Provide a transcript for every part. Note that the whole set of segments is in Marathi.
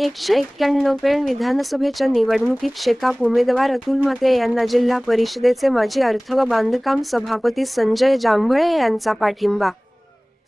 191 पेण विधानसभेच्या निवडणुकीत शेकाप उमेदवार अतुल म्हात्रे यांना जिल्हा परिषदेचे माजी अर्थ व बांधकाम सभापती संजय जांभळे यांचा पाठिंबा।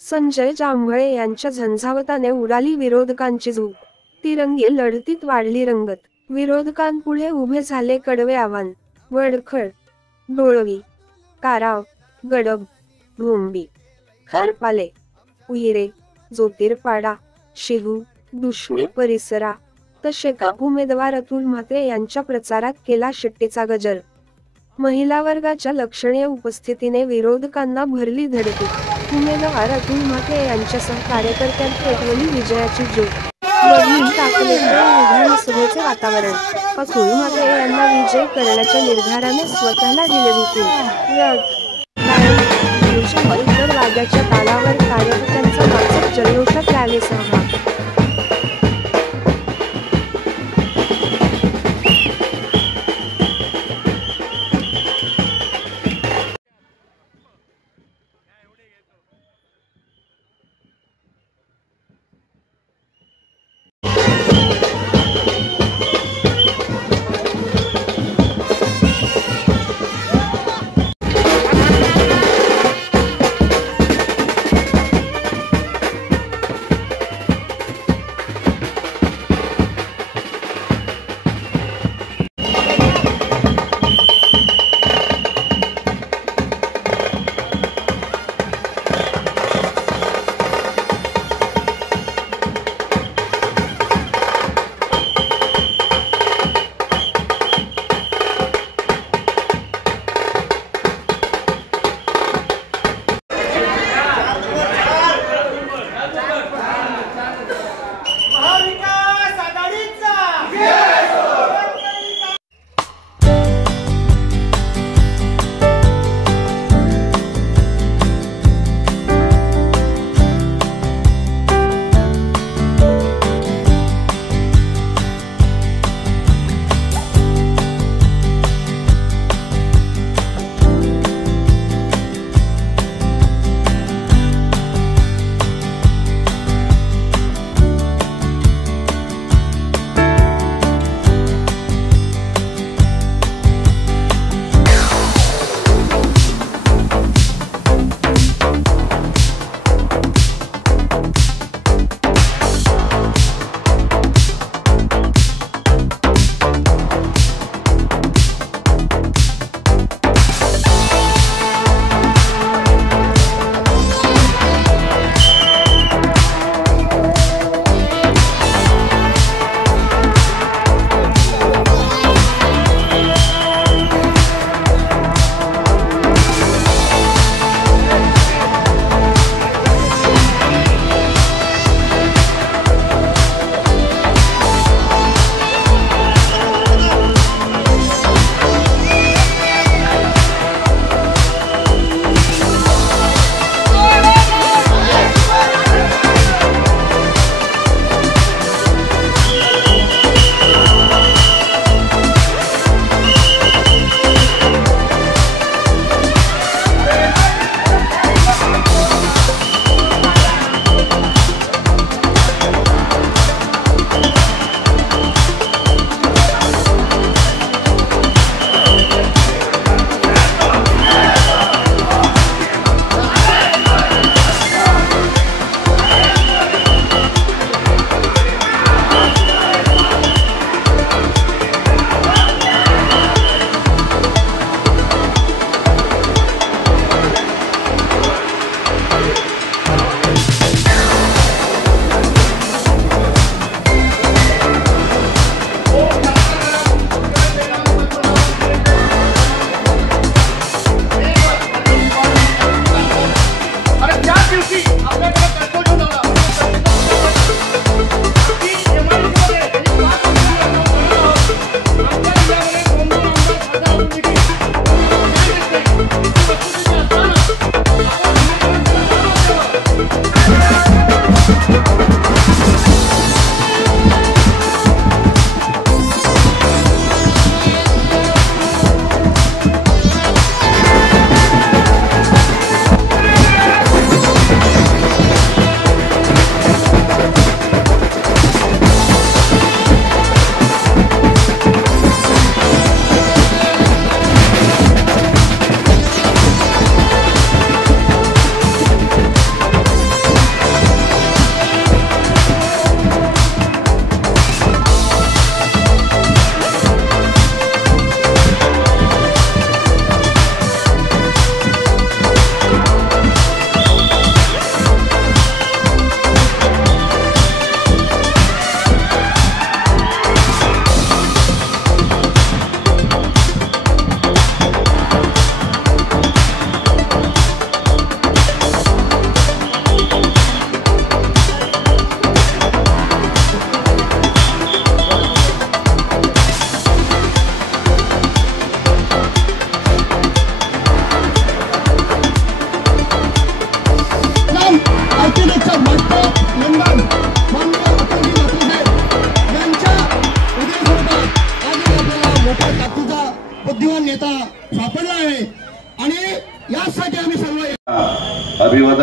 संजय जांभळे यांच्या झंझावताने उडाली विरोधकांची झोप। तिरंगी लढतीत वाढली रंगत। विरोधकांपुढे उभे झाले कडवे आव्हान। वडखळ, डोळवी, काराव, गडब, भोंबी, खरपाले, उहिरे, जोतीरपाडा, शिगू, दुष्मी परिसरात शेकाप उमेदवार अतुल म्हात्रे यांच्या प्रचारात केला शिट्टीचा गजर। महिला वर्गाच्या लक्षणीय उपस्थितीने विरोधकांना भरली धडकी। उमेदवार अतुल म्हात्रे यांच्यासह कार्यकर्त्यांनी पेटवली विजयाची ज्योत। बघून टाकलेले विधानसभेचे वातावरण। अतुल म्हात्रे यांना विजय करण्याच्या निर्धाराने स्वतःला दिले हुकूम। इतर राज्याच्या तालावर कार्यकर्त्यांचा नाचत जल्लोषात रॅली सहभाग।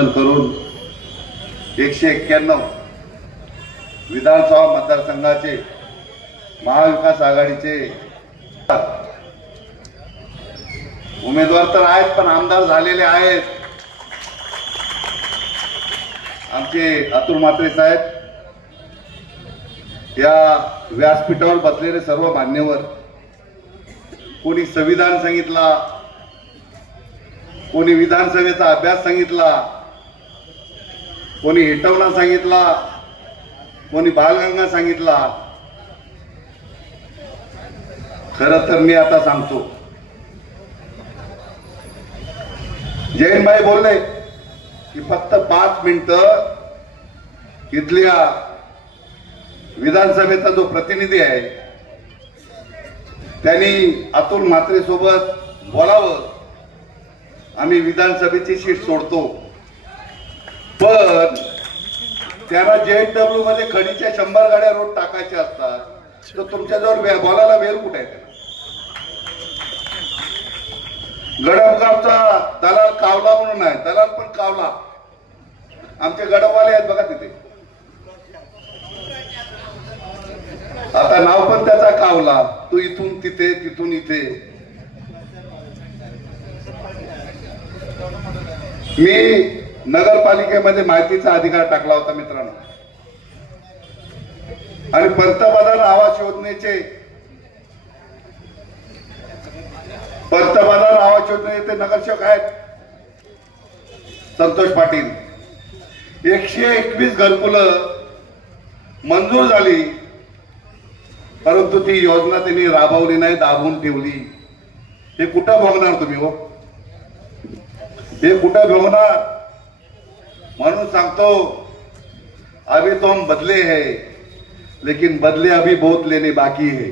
संकलन करून 191 विधानसभा मतदारसंघाचे महाविकास आघाडीचे उमेदवार तर आहेत, पण आमदार झालेले आहेत आमचे अतुल म्हात्रे साहेब. या व्यासपीठावर बसलेले सर्व मान्यवर, कोणी संविधान सांगितला, कोणी विधानसभेचा अभ्यास सांगितला, कोणी हेटवणा सांगितला, कोणी बालगंगा सांगितला. खरं तर मी आता सांगतो. जयंतभाई बोलले की फक्त 5 मिनिटं इथल्या विधानसभेचा जो प्रतिनिधी आहे त्यांनी अतुल म्हात्रे सोबत बोलावं, आम्ही विधानसभेची सीट सोडतो. पण त्यांना JW मध्ये खडीच्या 100 गाड्या रोड टाकायच्या असतात, तर तुमच्याजवळ बोलायला वेळ कुठे आहे? गडपगावचा दलाल कावला म्हणून आहे, दलाल पण कावला. आमचे गडपवाले आहेत बघा तिथे, आता नाव पण त्याचा कावला. तू इथून तिथे, तिथून इथे. मी नगरपालिकेमध्ये माहितीचा अधिकार टाकला होता मित्रांनो, आणि पंतप्रधान आवास योजनेचे नगरसेवक आहेत संतोष पाटील. 121 घरकुलं मंजूर झाली, परंतु ती योजना त्यांनी राबवली नाही, दाबून ठेवली. हे कुठं भोगणार तुम्ही हो? हे कुठं भोगणार? म्हणून सांगतो, अभी तो हम बदले हैं, लेकिन बदले अभी बहुत लेने बाकी है.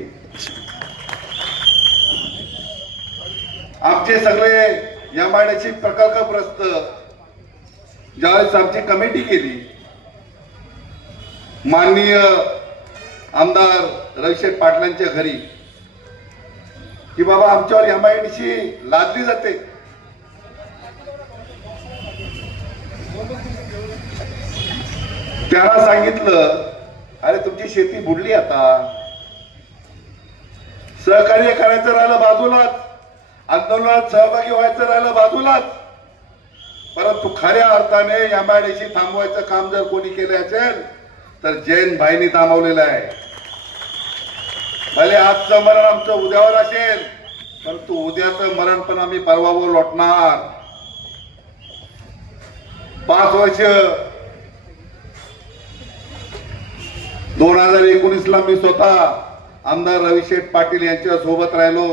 आमचे सगळे यमाड्याची प्रकल्पग्रस्त ज्यावेळेस आमची कमिटी केली, माननीय आमदार रविशेठ पाटलांच्या घरी, की बाबा आमच्यावर एमआयडीसी लादली जाते. त्यांना सांगितलं, अरे तुमची शेती बुडली, आता सहकार्य करायचं राहिलं बाजूलाच, आंदोलनात सहभागी व्हायचं राहिलं बाजूलाच, परंतु खऱ्या अर्थाने एमआयडीसी थांबवायचं काम जर कोणी केलं असेल तर जयंतभाईंनी थांबवलेलं आहे. भले आजचं मरण आमचं उद्यावर असेल, परंतु उद्याचं मरण पण आम्ही परवावर लोटणार. 5 वर्ष 2019 ला मी स्वतः आमदार रविशेठ पाटील यांच्या सोबत राहिलो.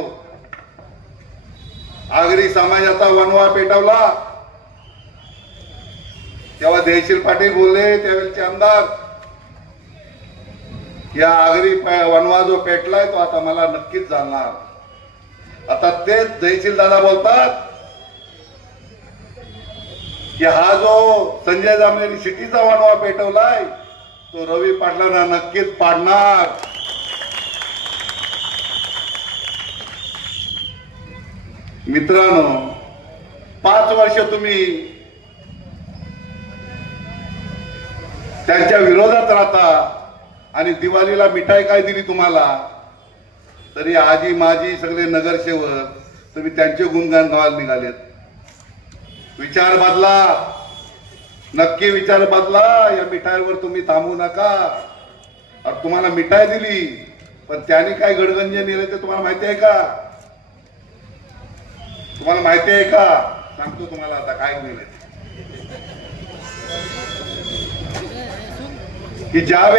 आगरी समाजाचा वनवा पेटवला, तेव्हा जयशील पाटील बोलले, त्यावेळेचे आमदार, या आगरी वनवा जो पेटलाय तो आता मला नक्कीच जाणणार. आता तेच जयशील दादा बोलतात की हा जो संजय जांभळेंनी सिटीचा वनवा पेटवलाय तो रवी पाटलांना नक्कीच पाडणार. मित्रांनो, 5 वर्ष तुम्ही त्यांच्या विरोधात राहता आणि दिवाळीला मिठाई काय दिली तुम्हाला, तरी आजी माजी सगळे नगरसेवक तुम्ही त्यांचे गुणगान गावायला निघालेत. विचार बदला, नक्की विचार बदला. या मिठाईवर तुम्ही थांबू नका. तुम्हाला मिठाई दिली, पण त्याने काय गडगंजे नेले ते तुम्हाला माहिती आहे का? तुम्हाला माहिती आहे का? सांगतो तुम्हाला आता काय नेले. की ज्या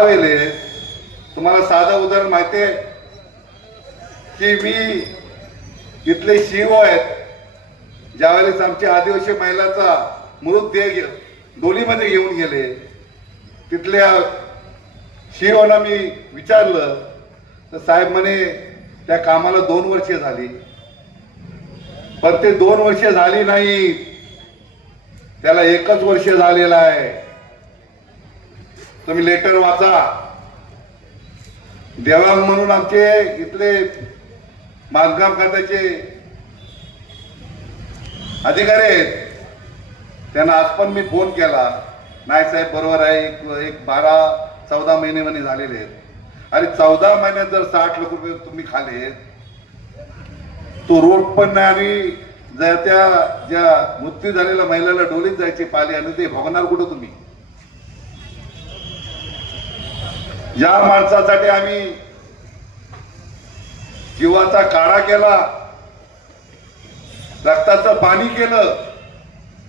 वेळेले तुम्हाला साधं उदाहरण माहिती आहे की मी इथले शिव आहेत, ज्यावेळेस आमच्या आदिवासी महिलाचा मृतदेह डोलीमध्ये घेऊन गेले, तिथल्या शिवना मी विचारलं तर साहेब म्हणे त्या कामाला 2 वर्ष झाली. पण ते 2 वर्ष झाली नाही, त्याला 1च वर्ष झालेलं आहे. तुम्ही लेटर वाचा. देवांग म्हणून आमचे इथले बांधकाम खात्याचे अधिकारी आहेत, त्यांना आज पण मी फोन केला, नाही साहेब बरोबर आहे, एक 12-14 महिने म्हणे झालेले आहेत. अरे 14 महिन्यात जर 60 लाख रुपये तुम्ही खाले, तो रोड पण नाही, आणि जर त्या ज्या मृत्यू झालेल्या महिलेला डोलीत जायची पाली आणि ते भोगणार कुठं तुम्ही? ज्या माणसासाठी आम्ही जीवाचा काढा केला, रक्ताचं पाणी केलं,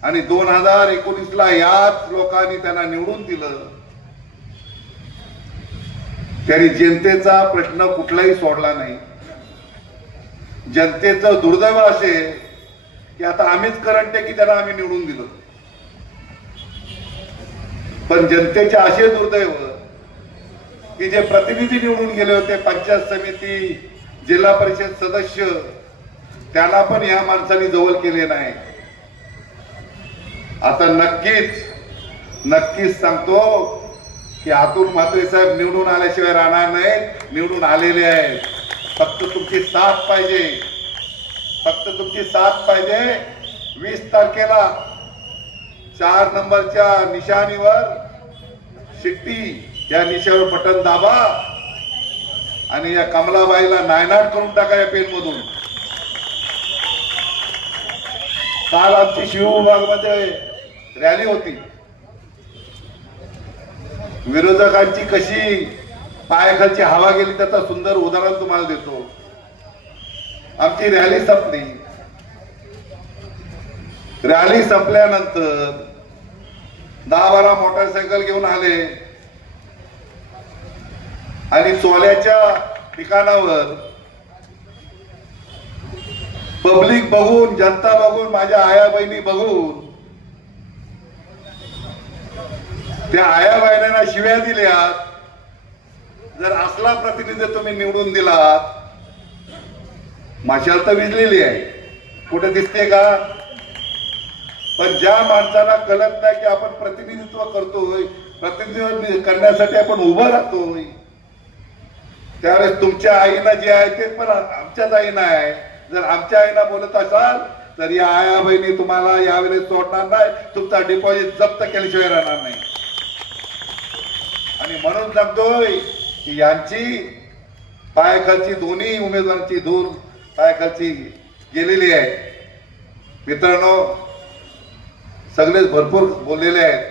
आणि 2019ला याच लोकांनी त्यांना निवडून दिलं, त्यांनी जनतेचा प्रश्न कुठलाही सोडला नाही. जनतेचं दुर्दैव असे की आता आम्हीच करंट आहे की त्यांना आम्ही निवडून दिलं, पण जनतेचे असे दुर्दैव की जे प्रतिनिधी निवडून गेले होते, पंचायत समिती, जिल्हा परिषद सदस्य, त्यांना पण या माणसाने जवळ केले नाही. आता नक्कीच सांगतो की अतुल म्हात्रे साहेब निवडून आल्याशिवाय राहणार नाहीत, निवडून आलेले आहेत. फक्त तुमची साथ पाहिजे, फक्त तुमची साथ पाहिजे. 20 तारखेला 4 नंबरच्या निशाणीवर शिट्टी, या निशावर बटन दाबा आणि या कमलाबाईला नायनाट करून टाका या पेन मधून. काल आमची शिवबागमध्ये रॅली होती, विरोधकांची कशी पायाखालची हवा गेली त्याचा सुंदर उदाहरण तुम्हाला देतो. आमची रॅली संपली, रॅली संपल्यानंतर 10-12 मोटरसायकल घेऊन आले आणि सोल्याच्या ठिकाणावर पब्लिक बघून, जनता बघून, माझ्या आया बहिणी बघून त्या आया बहिणींना शिव्या दिल्या. जर असला प्रतिनिधी तुम्ही निवडून दिलात, मशाल तर विजलेली आहे, कुठे दिसते का? पण ज्या माणसाला कळत नाही की आपण प्रतिनिधित्व करतोय, प्रतिनिधित्व करण्यासाठी आपण उभं राहतोय, त्यावेळेस तुमच्या आईना जे आहे ते पण आमच्याच आईना आहे. जर आमच्या आईना बोलत असाल तर या आया बहिणी तुम्हाला यावेळेस सोडणार नाही, तुमचा डिपॉझिट जप्त केल्याशिवाय राहणार नाही. आणि म्हणून सांगतोय की यांची पायाखालची, दोन्ही उमेदवारांची 2 पायाखालची गेलेली आहे. मित्रांनो, सगळेच भरपूर बोललेले आहेत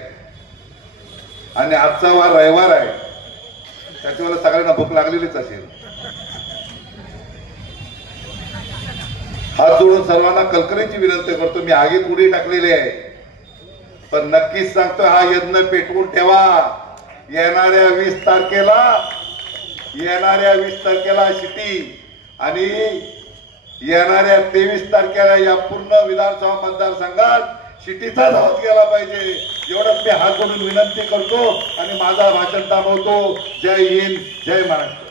आणि आजचा वार रविवार आहे, त्याच्यावर सगळ्यांना भूक लागलेलीच असेल. हात जोडून सर्वांना कलकलीची विनंती करतो, मी आगीत उडी टाकलेली आहे, पण नक्कीच सांगतो हा यज्ञ पेटवून ठेवा. येणाऱ्या 20 तारखेला शिटी आणि येणाऱ्या 23 तारखेला या पूर्ण विधानसभा मतदारसंघात शिटीचा धावत गेला पाहिजे, एवढंच मी हात जोडून विनंती करतो आणि माझा भाषण थांबवतो. जय हिंद, जय महाराष्ट्र.